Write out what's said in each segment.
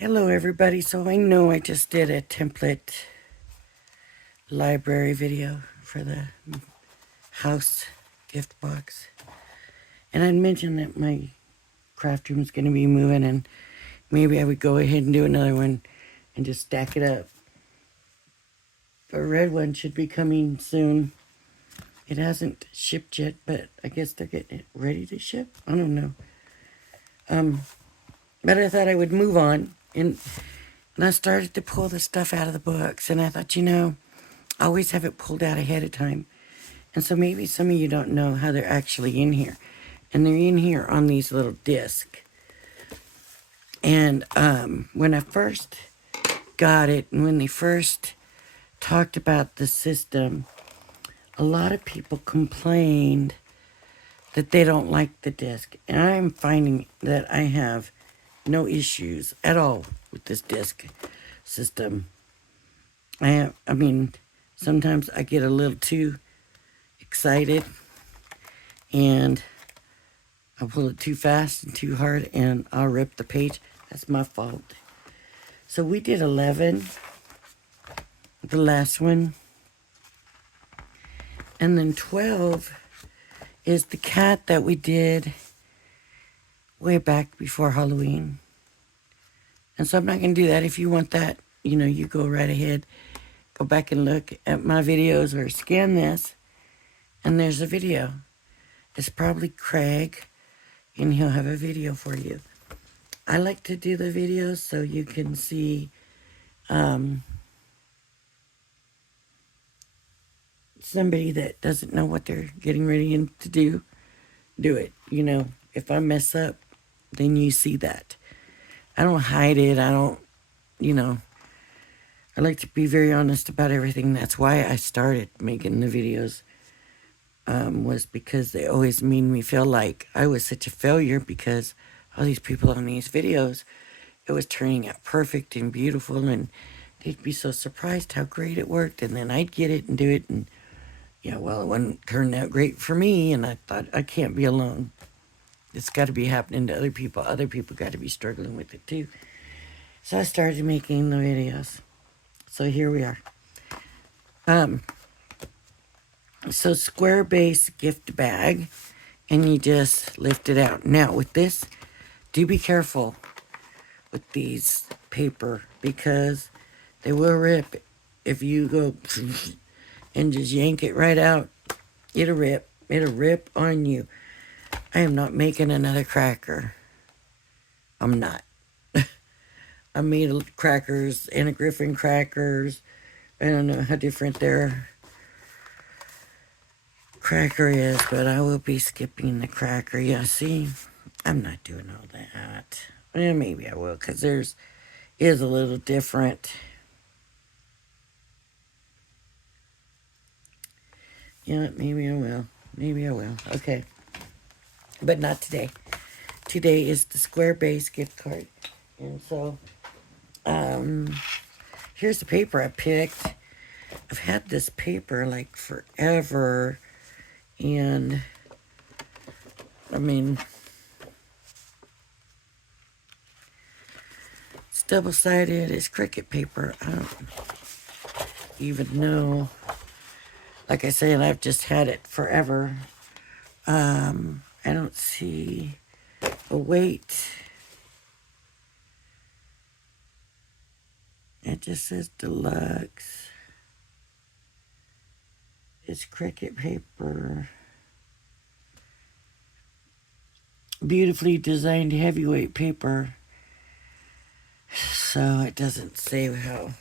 Hello everybody, so I know I just did a template library video for the house gift box. And I'd mentioned that my craft room is going to be moving and maybe I would go ahead and do another one and just stack it up. A red one should be coming soon. It hasn't shipped yet, but I guess they're getting it ready to ship. I don't know. But I thought I would move on and I started to pull the stuff out of the books and I thought, I always have it pulled out ahead of time. And so maybe some of you don't know how they're actually in here. And they're in here on these little discs. And when I first got it, and when they first talked about the system, a lot of people complained that they don't like the disc. And I'm finding that I have no issues at all with this disc system. I mean, sometimes I get a little too excited and I pull it too fast and too hard and I'll rip the page. That's my fault. So we did 11, the last one. And then 12 is the cat that we did way back before Halloween. And so I'm not going to do that. If you want that, you go right ahead. Go back and look at my videos or scan this. And there's a video. It's probably Craig, and he'll have a video for you. I like to do the videos so you can see somebody that doesn't know what they're getting ready to do it. If I mess up, then you see that. I don't hide it. I don't, I like to be very honest about everything. That's why I started making the videos. Was because they always made me feel like I was such a failure because all these people on these videos, it was turning out perfect and beautiful and they'd be so surprised how great it worked and then I'd get it and do it and it wouldn't turn out great for me and I thought I can't be alone. It's got to be happening to other people. Other people got to be struggling with it too. So I started making the videos. So here we are. So square base gift bag, and you just lift it out. Now with this, do be careful with these paper because they will rip if you go and just yank it right out. It'll rip on you. I am not making another cracker. I'm not. I made crackers, Anna Griffin crackers. I don't know how different their cracker is, but I will be skipping the cracker. Yeah, see, I'm not doing all that. Well, maybe I will, because theirs is a little different. Yeah, maybe I will. Maybe I will. Okay. But not today. Today is the Square Base gift card. And so, here's the paper I picked. I've had this paper like forever. And, I mean, it's double-sided. It's Cricut paper. I don't even know. Like I said, I've just had it forever. I don't see a weight. It just says deluxe. It's Cricut paper. Beautifully designed heavyweight paper. So it doesn't say how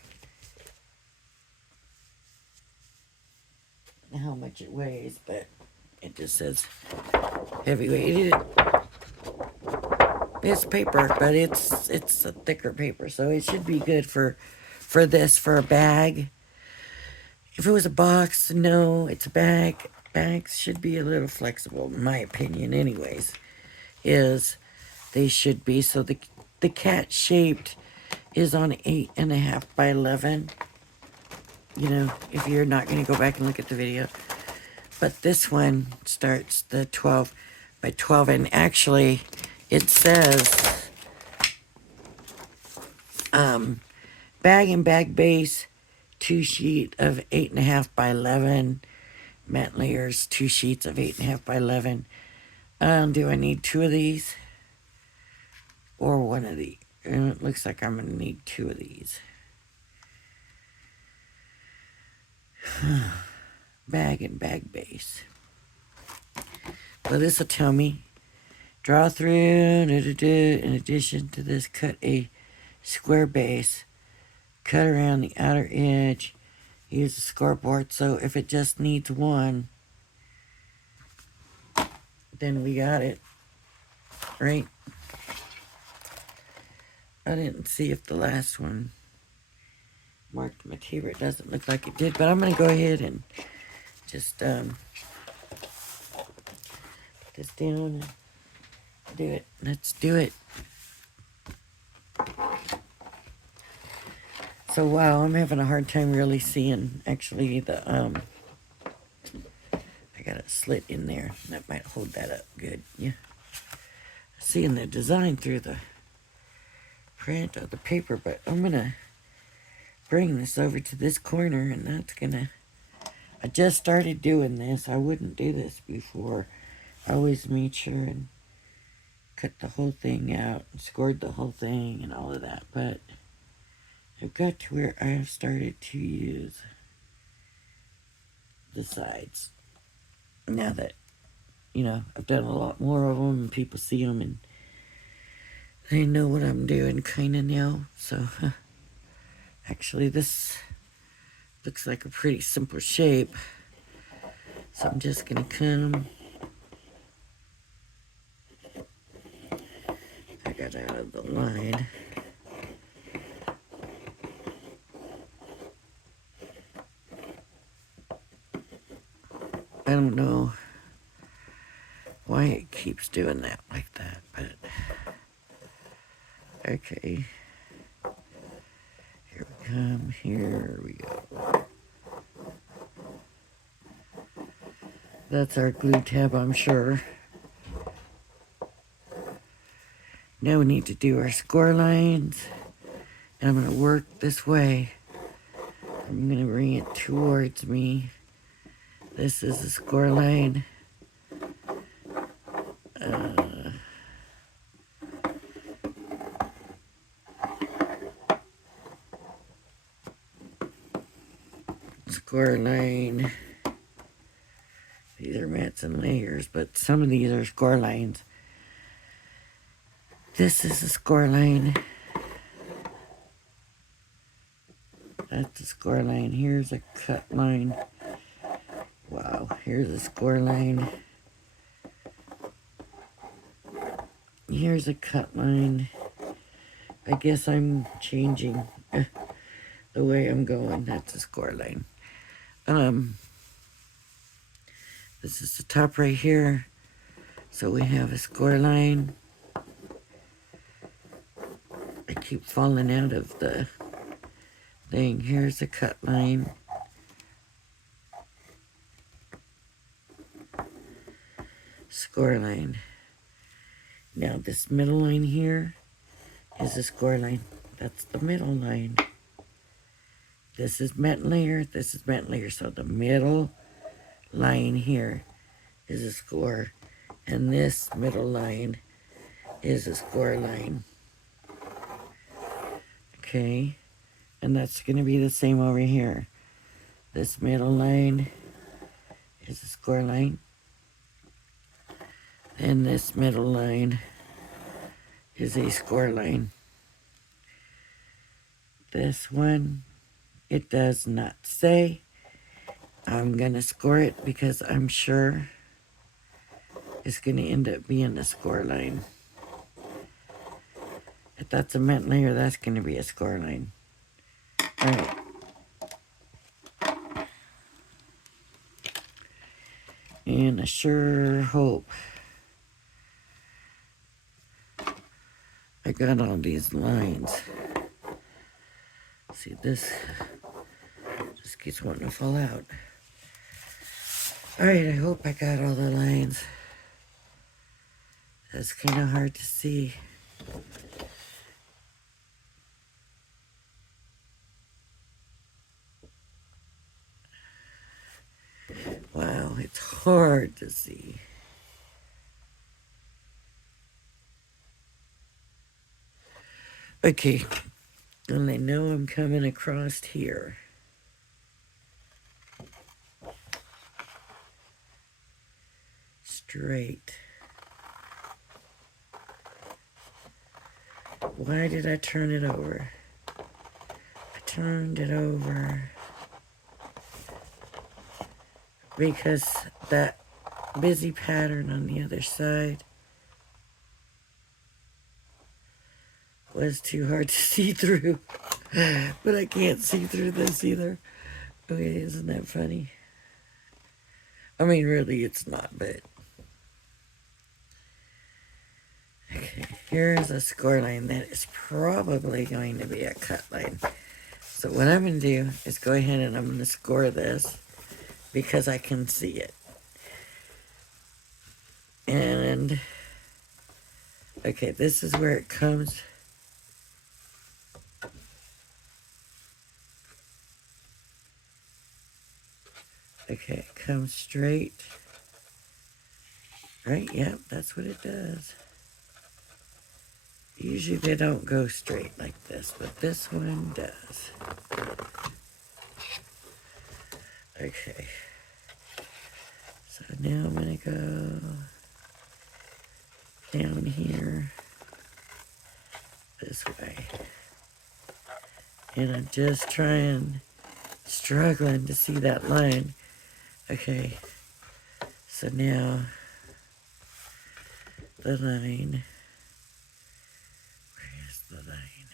much it weighs, but it just says heavyweight. It's paper, but it's a thicker paper, so it should be good for a bag. If it was a box, no, it's a bag. Bags should be a little flexible, in my opinion, anyways. They should be. So the cat shaped is on 8.5 by 11. If you're not going to go back and look at the video. But this one starts the 12 by 12. And actually, it says Bag and bag base, 2 sheet of 8.5 by 11. Matte layers, 2 sheets of 8.5 by 11. Do I need 2 of these? Or 1 of these? It looks like I'm going to need 2 of these. Bag and bag base. Well, this will tell me. Draw through, in addition to this, cut a square base. Cut around the outer edge. Use a scoreboard, so if it just needs 1, then we got it. Right? I didn't see if the last one marked my taper. It doesn't look like it did, but I'm going to go ahead and just put this down and do it. Let's do it. So, wow, I'm having a hard time really seeing, actually, the, I got a slit in there. That might hold that up good, yeah. Seeing the design through the print of the paper, but I'm going to bring this over to this corner, and that's going to, I just started doing this. I wouldn't do this before. I always made sure and cut the whole thing out and scored the whole thing and all of that, but I've got to where I have started to use the sides. Now that, I've done a lot more of them and people see them and they know what I'm doing kind of now. So, actually this looks like a pretty simple shape. So I'm just going to come. I got out of the line. I don't know why it keeps doing that like that, but okay. Here we come, here we go. That's our glue tab, I'm sure. Now we need to do our score lines. And I'm going to work this way. I'm going to bring it towards me. This is the score line. Score line. These are mats and layers, but some of these are score lines. This is the score line. That's the score line. Here's a cut line. Wow, here's a score line. Here's a cut line. I guess I'm changing the way I'm going. That's a score line. This is the top right here. So we have a score line. I keep falling out of the thing. Here's a cut line. Score line. Now this middle line here is a score line. That's the middle line. This is matte layer. This is matte layer. So the middle line here is a score. And this middle line is a score line. Okay. And that's going to be the same over here. This middle line is a score line. And this middle line is a score line. This one, it does not say. I'm going to score it because I'm sure it's going to end up being a score line. If that's a matte layer, that's going to be a score line. All right. And I sure hope I got all these lines. See, this just keeps wanting to fall out. All right, I hope I got all the lines. That's kind of hard to see. it's hard to see. Okay, and I know I'm coming across here. Straight. Why did I turn it over? I turned it over because that busy pattern on the other side was too hard to see through. But I can't see through this either. Okay, isn't that funny? I mean, really, it's not, but... Okay, here's a score line that is probably going to be a cut line. So what I'm going to do is go ahead and I'm going to score this because I can see it. And, okay, this is where it comes. Okay, it comes straight. Right, yep, that's what it does. Usually they don't go straight like this, but this one does. Okay. So now I'm going to go down here this way. And I'm just struggling to see that line. Okay. So now the line. Where's the line?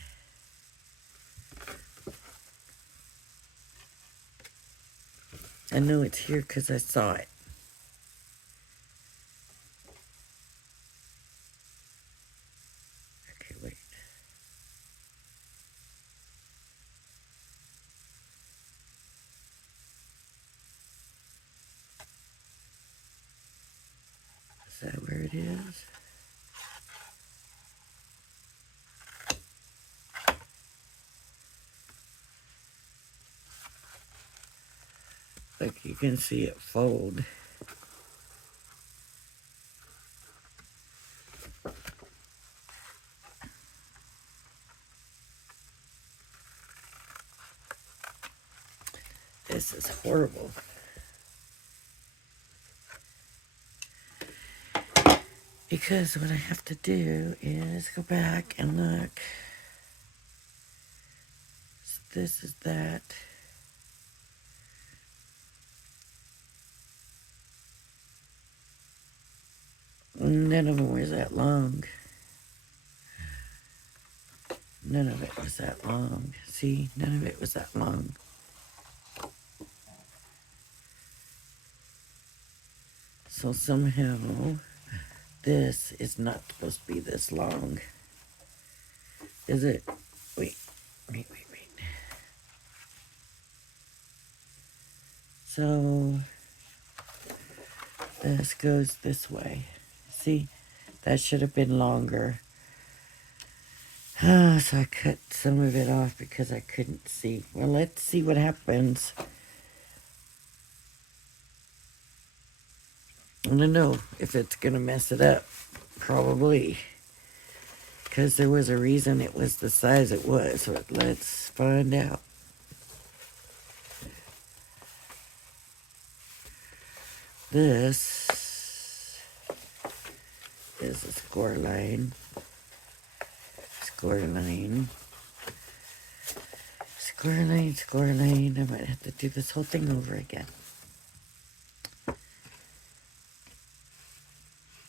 I know it's here because I saw it. Okay, wait. Is that where it is? Like you can see it fold. This is horrible. Because what I have to do is go back and look. So this is that. None of them was that long. None of it was that long. See, none of it was that long. So somehow, this is not supposed to be this long. Is it? Wait. So, this goes this way. See, that should have been longer. So I cut some of it off because I couldn't see. Well, let's see what happens. I don't know if it's going to mess it up. Probably. Because there was a reason it was the size it was. But let's find out. This is a score line. Score line. Score line, score line. I might have to do this whole thing over again.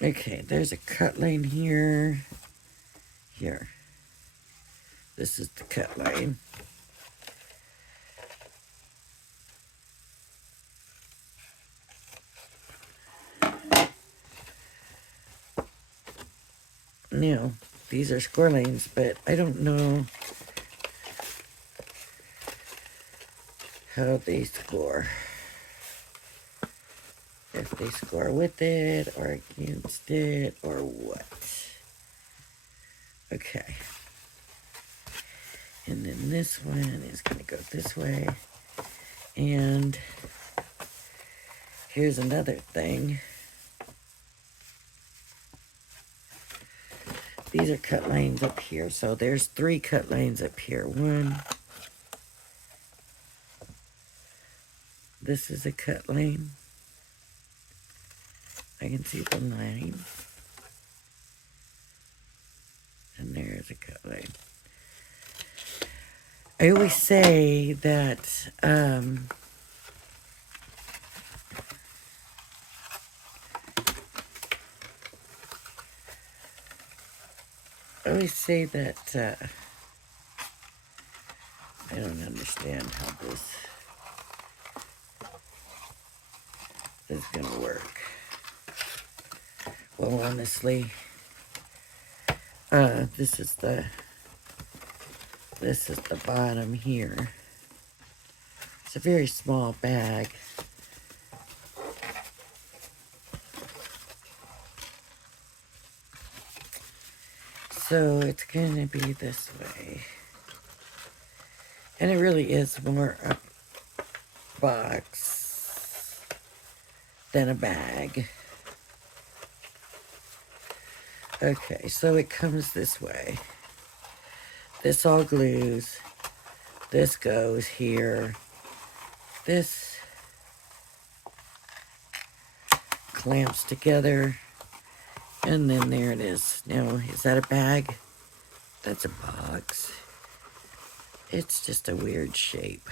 Okay, there's a cut line here. Here. This is the cut line. Now, these are score lines, but I don't know how they score. If they score with it or against it or what. Okay. And then this one is going to go this way. And Here's another thing. These are cut lines up here. So there's 3 cut lines up here. One. This is a cut lane. I can see the line. And there's a cut lane. I always say that I don't understand how this is going to work. Well, honestly, this is the bottom here. It's a very small bag. So it's going to be this way. And it really is more a box than a bag. Okay, so it comes this way. This all glues. This goes here. This clamps together. And then there it is. Now, is that a bag? That's a box. It's just a weird shape.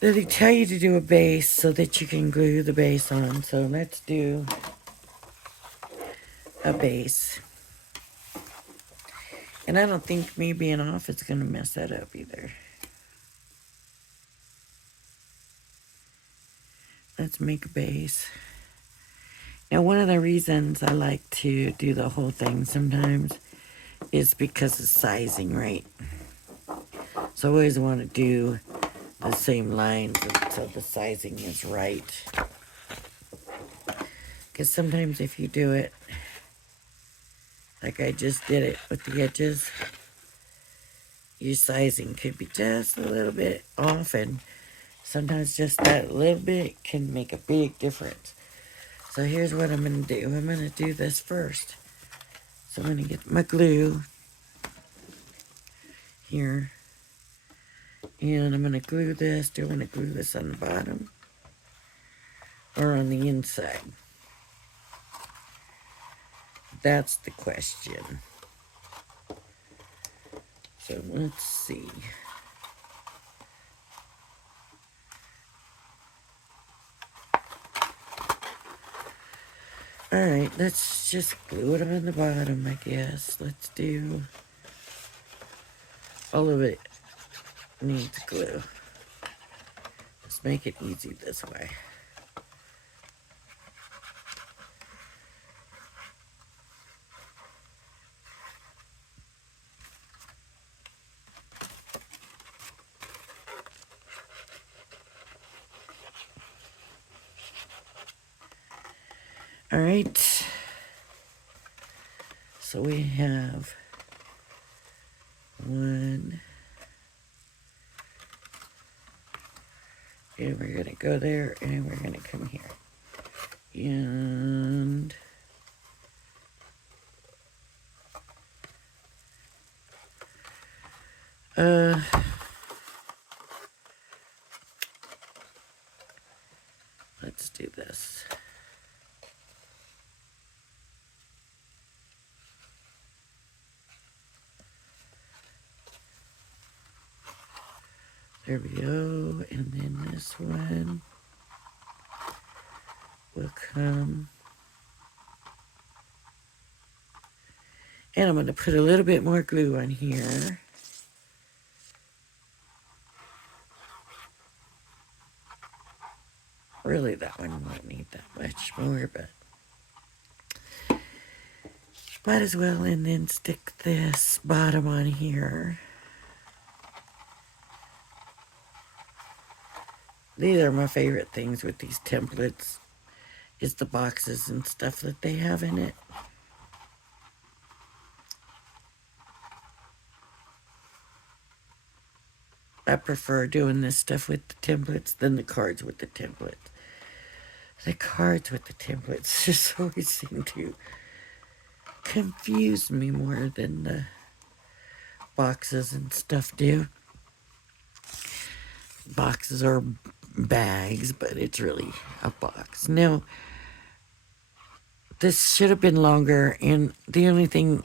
They tell you to do a base so that you can glue the base on. So let's do a base. And I don't think me being off is going to mess that up either. Let's make a base. Now, one of the reasons I like to do the whole thing sometimes is because of sizing, right? So I always want to do the same lines so the sizing is right. Because sometimes if you do it like I just did it with the edges, your sizing could be just a little bit off, and sometimes just that little bit can make a big difference. So here's what I'm going to do. I'm going to do this first. So I'm going to get my glue here. And I'm going to glue this. Do I want to glue this on the bottom or on the inside? That's the question. So let's see. Alright, let's just glue it on the bottom, I guess. Let's do all of it needs glue. Let's make it easy this way. All right. So we have 1. And we're going to go there, and we're going to come here. And let's do this. There we go. And then this one will come. And I'm going to put a little bit more glue on here. Really, that one won't need that much more, but might as well. And then stick this bottom on here. These are my favorite things with these templates, is the boxes and stuff that they have in it. I prefer doing this stuff with the templates than the cards with the templates. The cards with the templates just always seem to confuse me more than the boxes and stuff do. Boxes are bags, but it's really a box. Now, this should have been longer, and the only thing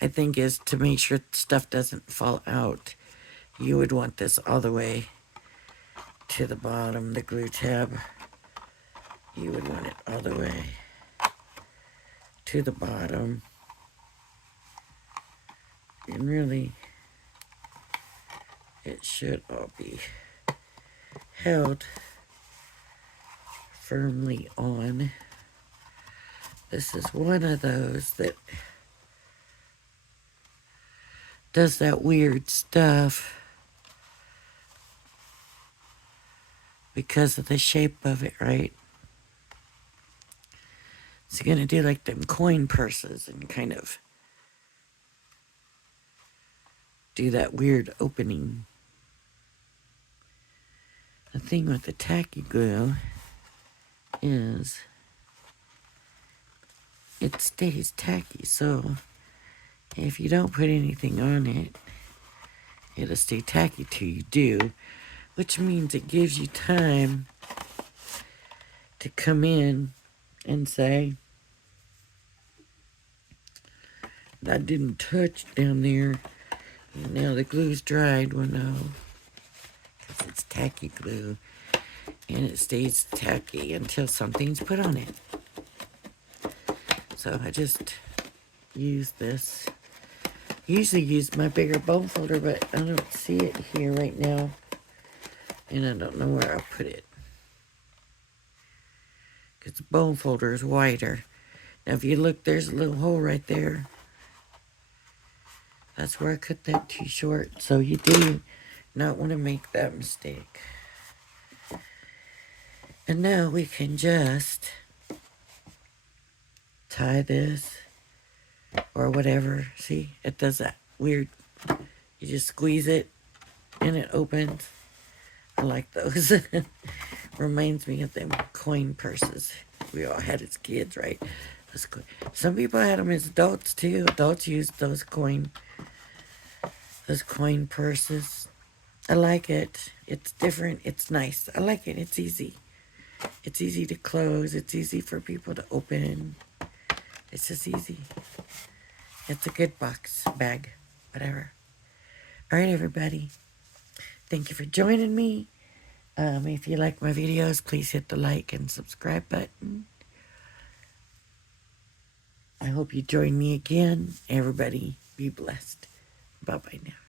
I think is to make sure stuff doesn't fall out. You would want this all the way to the bottom, the glue tab. You would want it all the way to the bottom. And really, it should all be held firmly on. This is one of those that does that weird stuff because of the shape of it, right? It's gonna do like them coin purses and kind of do that weird opening. The thing with the tacky glue is it stays tacky, so if you don't put anything on it, it'll stay tacky till you do, which means it gives you time to come in and say, that didn't touch down there. And now the glue's dried. Well, no, because it's tacky glue, and it stays tacky until something's put on it. So I just use this. Usually use my bigger bone folder, but I don't see it here right now, and I don't know where I'll put it because the bone folder is wider. Now if you look, there's a little hole right there. That's where I cut that too short, so you do not want to make that mistake. And now we can just tie this or whatever. See, it does that weird, you just squeeze it and it opens. I like those. Reminds me of them coin purses we all had as kids, right? Some people had them as adults too. Adults used those coin purses. I like it. It's different. It's nice. I like it. It's easy. It's easy to close. It's easy for people to open. It's just easy. It's a good box, bag, whatever. All right, everybody. Thank you for joining me. If you like my videos, please hit the like and subscribe button. I hope you join me again. Everybody, be blessed. Bye-bye now.